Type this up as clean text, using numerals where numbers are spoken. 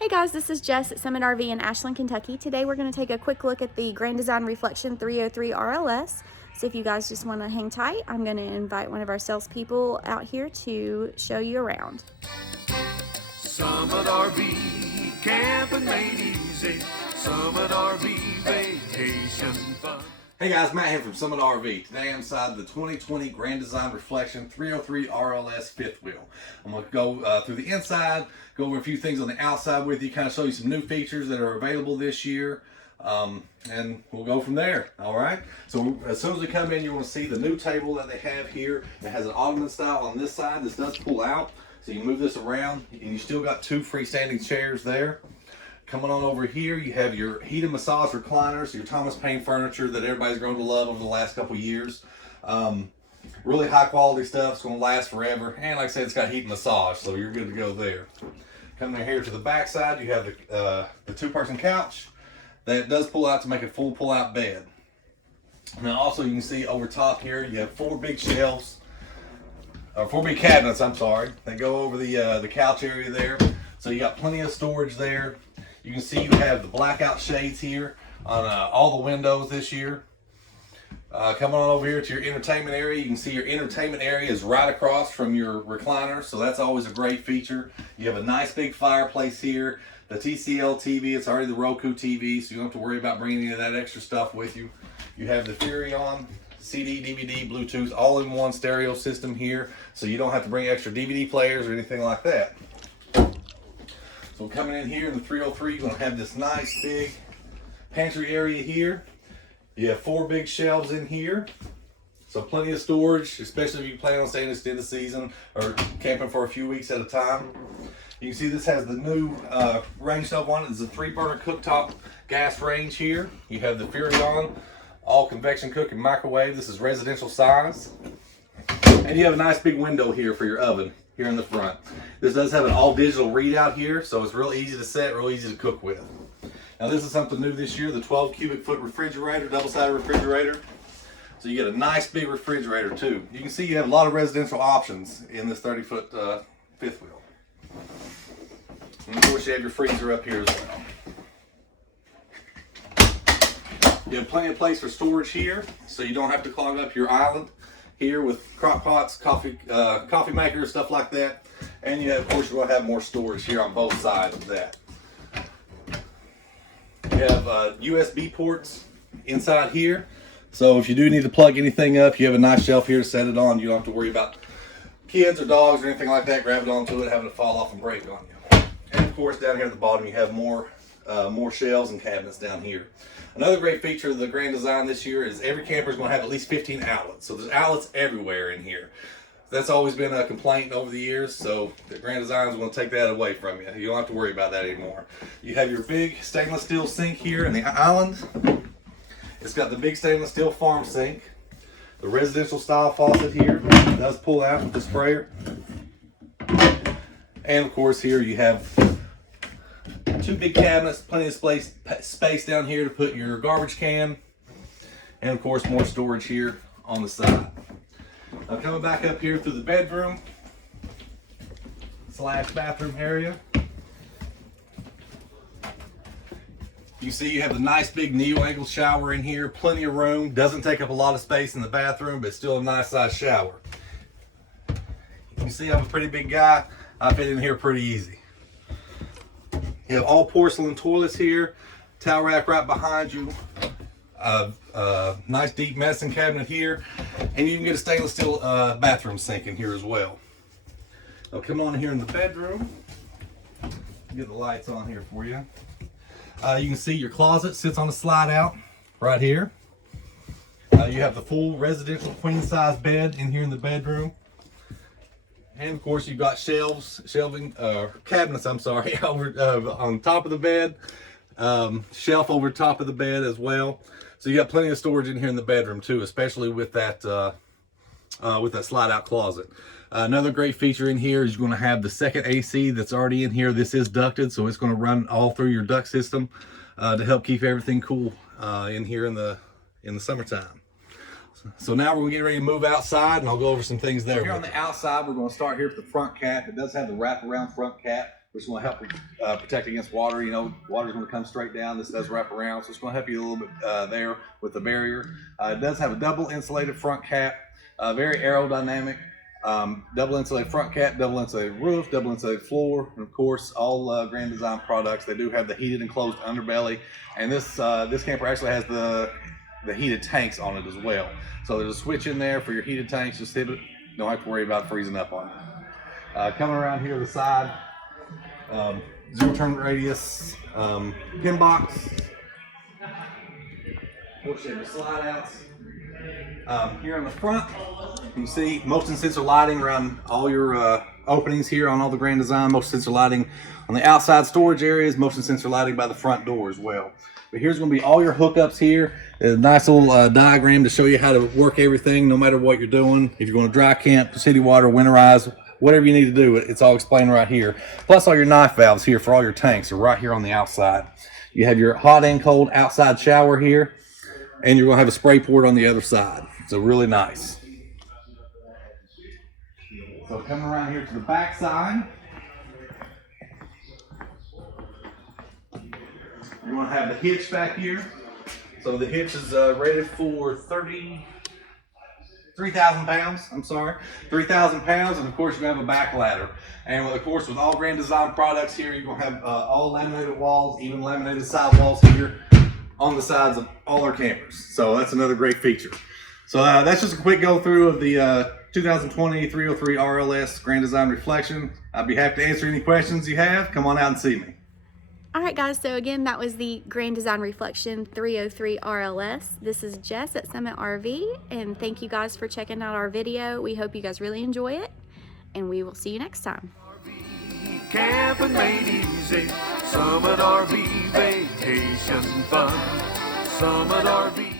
Hey guys, this is Jess at Summit RV in Ashland, Kentucky. Today we're going to take a quick look at the Grand Design Reflection 303 RLS. So if you guys just want to hang tight, I'm going to invite one of our salespeople out here to show you around. Summit RV, camping made easy. Summit RV, vacation fun. Hey guys, Matt here from Summit RV. Today I'm inside the 2020 Grand Design Reflection 303 RLS fifth wheel. I'm going to go through the inside, go over a few things on the outside with you, kind of show you some new features that are available this year, and we'll go from there. Alright, so as soon as we come in, you want to see the new table that they have here. It has an ottoman style on this side. This does pull out, so you can move this around, and you still got two freestanding chairs there. Coming on over here, you have your heated massage recliners, your Thomas Paine furniture that everybody's grown to love over the last couple years. Really high quality stuff. It's going to last forever. And like I said, it's got heat and massage, so you're good to go there. Coming in here to the back side, you have the two-person couch that does pull out to make a full pull-out bed. Now also you can see over top here, you have four big shelves, or four big cabinets, I'm sorry, that go over the couch area there. So you got plenty of storage there. You can see you have the blackout shades here on all the windows this year. Coming on over here to your entertainment area, you can see your entertainment area is right across from your recliner, so that's always a great feature. You have a nice big fireplace here. The TCL TV, it's already the Roku TV, so you don't have to worry about bringing any of that extra stuff with you. You have the Furrion CD, DVD, Bluetooth, all-in-one stereo system here, so you don't have to bring extra DVD players or anything like that. So coming in here in the 303, you're going to have this nice big pantry area here. You have four big shelves in here, so plenty of storage, especially if you plan on staying this in the season or camping for a few weeks at a time. You can see this has the new range stove on it. It's a 3-burner cooktop gas range here. You have the Furrion all convection cook and microwave. This is residential size. And you have a nice big window here for your oven here in the front. This does have an all digital readout here, so it's real easy to set, real easy to cook with. Now this is something new this year, the 12 cubic foot refrigerator, double-sided refrigerator. So you get a nice big refrigerator too. You can see you have a lot of residential options in this 30-foot fifth wheel. And of course you have your freezer up here as well. You have plenty of place for storage here, so you don't have to clog up your island here with crock pots, coffee makers, stuff like that. And you have, of course, you're going to have more storage here on both sides of that. You have USB ports inside here. So if you do need to plug anything up, you have a nice shelf here to set it on. You don't have to worry about kids or dogs or anything like that grabbing onto it, having to fall off and break on you. And of course, down here at the bottom, you have more shelves and cabinets down here. Another great feature of the Grand Design this year is every camper is going to have at least 15 outlets. So there's outlets everywhere in here. That's always been a complaint over the years, so the Grand Design is going to take that away from you. You don't have to worry about that anymore. You have your big stainless steel sink here in the island. It's got the big stainless steel farm sink. The residential style faucet here does pull out with the sprayer. And of course here you have two big cabinets, plenty of space down here to put your garbage can, and of course more storage here on the side. Now coming back up here through the bedroom / bathroom area, you see you have the nice big neo-angle shower in here, plenty of room, doesn't take up a lot of space in the bathroom, but still a nice size shower. You can see I'm a pretty big guy, I fit in here pretty easy. You have all porcelain toilets here, towel rack right behind you, nice deep medicine cabinet here, and you can get a stainless steel bathroom sink in here as well. Now come on here in the bedroom, get the lights on here for you. You can see your closet sits on a slide out right here. You have the full residential queen size bed in here in the bedroom. And of course you've got cabinets, I'm sorry, over on top of the bed, shelf over top of the bed as well. So you got plenty of storage in here in the bedroom too, especially with that slide out closet. Another great feature in here is you're going to have the second AC that's already in here. This is ducted, so it's going to run all through your duct system to help keep everything cool in here in the summertime. So now we're going to get ready to move outside, and I'll go over some things there. So here on the outside, we're going to start here with the front cap. It does have the wraparound front cap. which is going to help protect against water. You know, water's going to come straight down. This does wrap around, so it's going to help you a little bit there with the barrier. It does have a double insulated front cap, very aerodynamic. Double insulated front cap, double insulated roof, double insulated floor, and of course all Grand Design products. They do have the heated enclosed underbelly, and this camper actually has the heated tanks on it as well. So there's a switch in there for your heated tanks. Just hit it. Don't have to worry about freezing up on it. Coming around here to the side, zero turn radius, pin box, push the slide outs. Here on the front, you can see motion sensor lighting around all your openings here on all the Grand Design. Motion sensor lighting on the outside storage areas. Motion sensor lighting by the front door as well. But here's going to be all your hookups here. A nice little diagram to show you how to work everything, no matter what you're doing. If you're going to dry camp, city water, winterize, whatever you need to do, it's all explained right here. Plus all your knife valves here for all your tanks are right here on the outside. You have your hot and cold outside shower here, and you're going to have a spray port on the other side. So really nice. So coming around here to the back side, you're going to have the hitch back here. So the hitch is rated for 3,000 pounds. I'm sorry, 3,000 pounds, and of course you have a back ladder. And of course, with all Grand Design products here, you're going to have all laminated walls, even laminated side walls here on the sides of all our campers. So that's another great feature. So that's just a quick go through of the 2020 303 RLS Grand Design Reflection. I'd be happy to answer any questions you have. Come on out and see me. All right, guys, so again, that was the Grand Design Reflection 303 RLS. This is Jess at Summit RV, and thank you guys for checking out our video. We hope you guys really enjoy it, and we will see you next time. Camping made easy. Summit RV vacation fun. Summit RV.